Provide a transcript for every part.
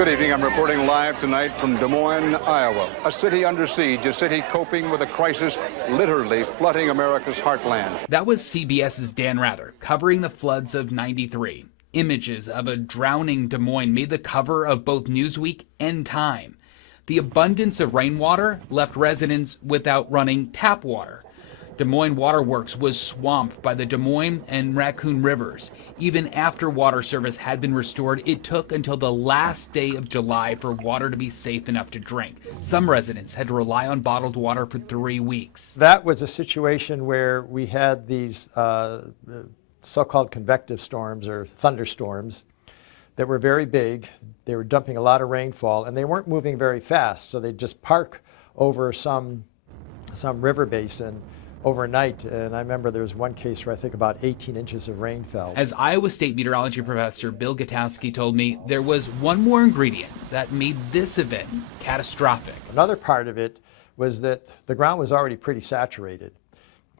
Good evening. I'm reporting live tonight from Des Moines, Iowa. A city under siege, a city coping with a crisis literally flooding America's heartland. That was CBS's Dan Rather covering the floods of '93. Images of a drowning Des Moines made the cover of both Newsweek and Time. The abundance of rainwater left residents without running tap water. Des Moines Waterworks was swamped by the Des Moines and Raccoon Rivers. Even after water service had been restored, it took until the last day of July for water to be safe enough to drink. Some residents had to rely on bottled water for 3 weeks. That was a situation where we had these so-called convective storms or thunderstorms that were very big. They were dumping a lot of rainfall, and they weren't moving very fast, so they'd just park over some river basin overnight. And I remember there was one case where I think about 18 inches of rain fell. As Iowa State meteorology professor Bill Gutowski told me, there was one more ingredient that made this event catastrophic. Another part of it was that the ground was already pretty saturated.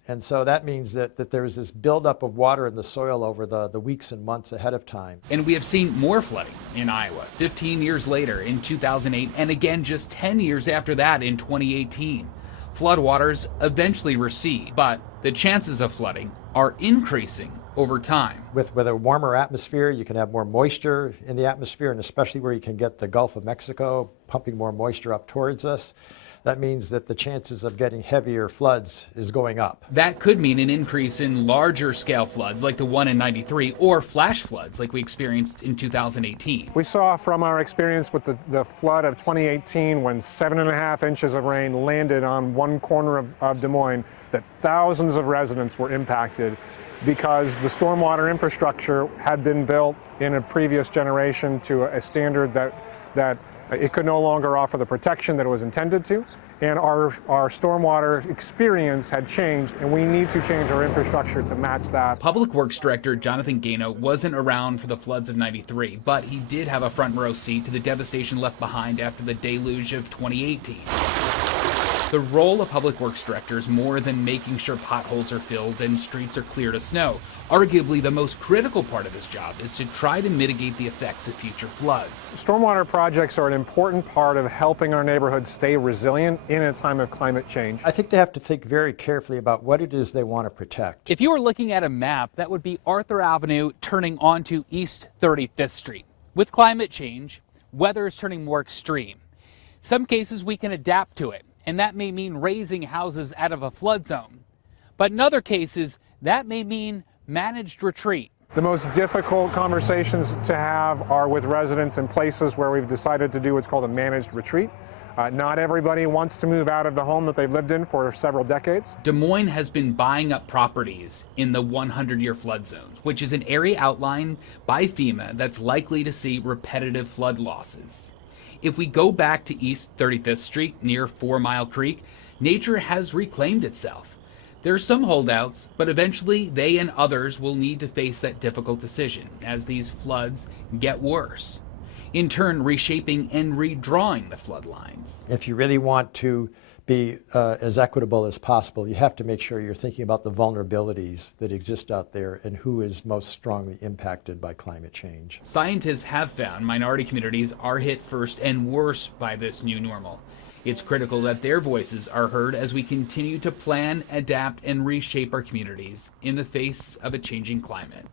And so that means that there was this buildup of water in the soil over the weeks and months ahead of time. And we have seen more flooding in Iowa 15 years later in 2008, and again just 10 years after that in 2018. Floodwaters eventually recede, but the chances of flooding are increasing over time. With a warmer atmosphere, you can have more moisture in the atmosphere, and especially where you can get the Gulf of Mexico pumping more moisture up towards us. That means that the chances of getting heavier floods is going up. That could mean an increase in larger scale floods like the one in '93 or flash floods like we experienced in 2018. We saw from our experience with the flood of 2018 when 7.5 inches of rain landed on one corner of Des Moines that thousands of residents were impacted because the stormwater infrastructure had been built in a previous generation to a standard that it could no longer offer the protection that it was intended to, and our stormwater experience had changed, and we need to change our infrastructure to match that. Public Works Director Jonathan Gano wasn't around for the floods of '93, but he did have a front row seat to the devastation left behind after the deluge of 2018. The role of Public Works Director is more than making sure potholes are filled and streets are cleared of snow. Arguably, the most critical part of his job is to try to mitigate the effects of future floods. Stormwater projects are an important part of helping our neighborhoods stay resilient in a time of climate change. I think they have to think very carefully about what it is they want to protect. If you were looking at a map, that would be Arthur Avenue turning onto East 35th Street. With climate change, weather is turning more extreme. Some cases we can adapt to it, and that may mean raising houses out of a flood zone. But in other cases, that may mean managed retreat. The most difficult conversations to have are with residents in places where we've decided to do what's called a managed retreat. Not everybody wants to move out of the home that they've lived in for several decades. Des Moines has been buying up properties in the 100-year flood zones, which is an area outlined by FEMA that's likely to see repetitive flood losses. If we go back to East 35th Street near 4 Mile Creek, nature has reclaimed itself. There are some holdouts, but eventually they and others will need to face that difficult decision as these floods get worse, in turn reshaping and redrawing the flood lines. If you really want to be as equitable as possible, you have to make sure you're thinking about the vulnerabilities that exist out there and who is most strongly impacted by climate change. Scientists have found minority communities are hit first and worse by this new normal. It's critical that their voices are heard as we continue to plan, adapt, and reshape our communities in the face of a changing climate.